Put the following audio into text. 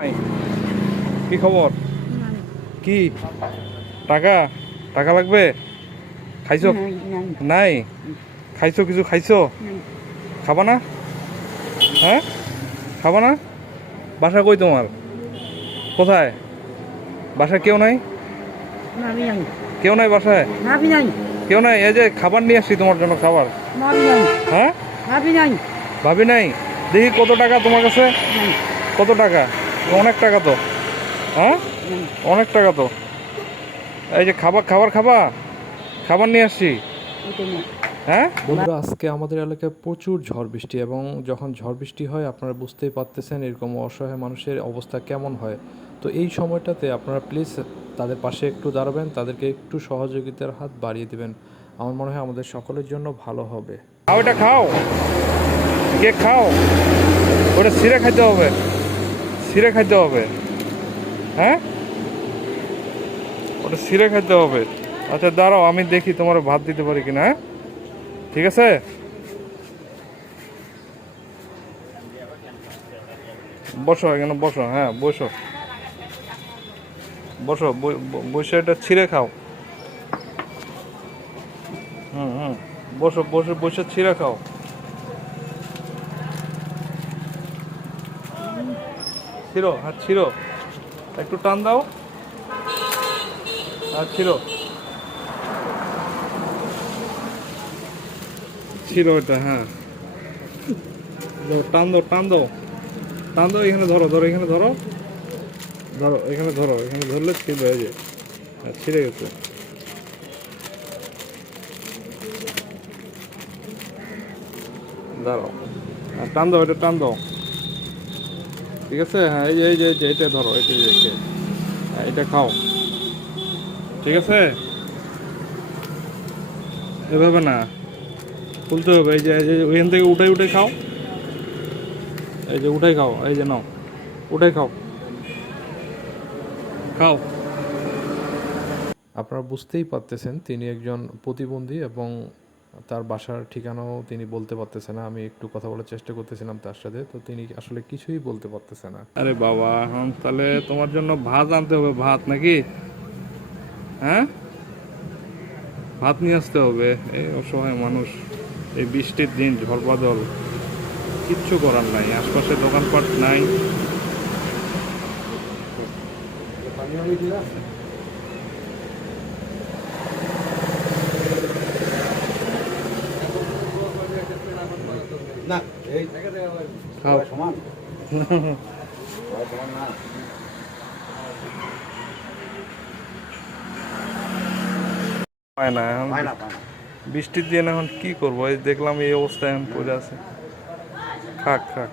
নাই। কি খবর? কি টাকা টাকা লাগবে? খাইছো? নাই। খাইছো? কিছু খাইছো? খাবা না? হ্যাঁ, খাবা না? বাসা কই তোমার? কোথায়? বাসায় কেউ নাই? কেউ নাই বাসায়? কেউ নাই? এই যে খাবার নিয়ে আসছি তোমার জন্য, খাবার। হ্যাঁ, ভাবি নাই। দেখি কত টাকা তোমার কাছে? কত টাকা? অনেক টাকা তো। হ্যাঁ, অনেক টাকা তো। এই যে খাবার খাবার খাবা, খাবার নিয়ে আসছি। হ্যাঁ বন্ধুরা, আজকে আমাদের এলাকায় প্রচুর ঝড় বৃষ্টি, এবং যখন ঝড় বৃষ্টি হয় আপনারা বুঝতেই পারতেছেন এরকম অসহায় মানুষের অবস্থা কেমন হয়। তো এই সময়টাতে আপনারা প্লিজ তাদের পাশে একটু দাঁড়াবেন, তাদেরকে একটু সহযোগিতার হাত বাড়িয়ে দিবেন। আমার মনে হয় আমাদের সকলের জন্য ভালো হবে। খাও, এটা খাও, কেক খাও। ওটা ছিঁড়ে খাইতে হবে, ছিঁড়ে খাইতে হবে। হ্যাঁ, ওটা ছিঁড়ে খাইতে হবে। আচ্ছা দাঁড়াও, আমি দেখি তোমার ভাত দিতে পারি কিনা। হ্যাঁ, ঠিক আছে। বসো এখানে, বসো। হ্যাঁ বসো, বসো। বসে এটা ছিঁড়ে খাও। হুম হুম, বসো, বসে বসে ছিঁড়ে খাও। ছিঁড়ো, হ্যাঁ ছিঁড়ো, একটু টান দাও। আর ছিঁড়ো, ছিঁড়ো এটা। হ্যাঁ, টান দাও, টান দাও, টান দাও। এখানে ধরো, ধরো, এখানে ধরো, ধরো, এখানে ধরো। এখানে ধরলে ছিঁড়বে। এই যে, হ্যাঁ ছিঁড়ে গেছে। দাঁড়াও, হ্যাঁ টান দাও, এটা টান দাও। ঠিক আছে। হ্যাঁ, এই যে এই যে এই যে এটা ধরো, এটা রেখে, হ্যাঁ এটা খাও। ঠিক আছে, এভাবে না, খুলতে হবে। এই যে ওইখান থেকে উঠাই উঠাই খাও। এই যে উঠাই খাও, এই যে নাও, উঠাই খাও, খাও। আপনারা বুঝতেই পারতেছেন তিনি একজন প্রতিবন্ধী, এবং তার বাসার ঠিকানাও তিনি বলতে পারতেছে না। আমি একটু কথা বলার চেষ্টা করতেছিলাম তার সাথে, তো তিনি আসলে কিছুই বলতে পারতেছে না। আরে বাবা, এখন তাহলে তোমার জন্য ভাত আনতে হবে। ভাত নাকি? হ্যাঁ, ভাত নিয়ে আসতে হবে। এই অসহায় মানুষ, এই বৃষ্টির দিন, ঝড় বাদল, কিচ্ছু করার নাই। আশপাশে দোকানপাট নাই। না এই খাও। সমান সমান না পায় না এখন। পায় না পায় না বৃষ্টির দিন এখন কি করবো? এই দেখলাম এই অবস্থায় এখন পড়ে আছে। খাক খাক।